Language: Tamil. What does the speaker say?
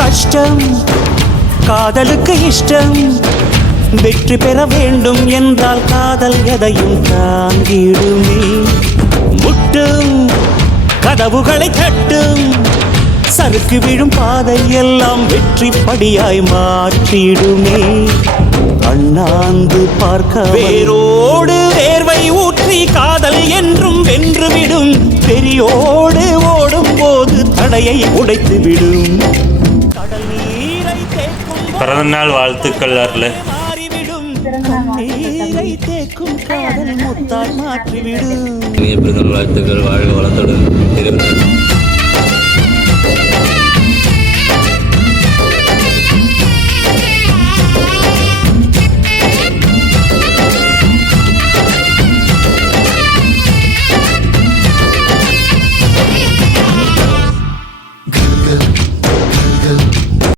கஷ்டம் காதலுக்கு இஷ்டம், வெற்றி பெற வேண்டும் என்றால் காதல் எதையும் தாங்கிடுமே. முட்டும் கதவுகளை தட்டும், சறுக்கு விழும் பாதை எல்லாம் வெற்றி படியாய் மாற்றிடுமே. அண்ணாந்து பார்க்க வேரோடு வேர்வை ஊற்றி காதல் என்றும் வென்றுவிடும். பெரியோடு ஓடும் போது தடையை உடைத்து விடும். கடல் நீரை தேக்கும் பிறந்தநாள் வாழ்த்துக்கள் அருள். மாறிவிடும். நீரை தேக்கும் காதல் முத்தாய் மாற்றிவிடும். பிறந்தநாள் வாழ்த்துக்கள், வாழ்க வளத்துடன்.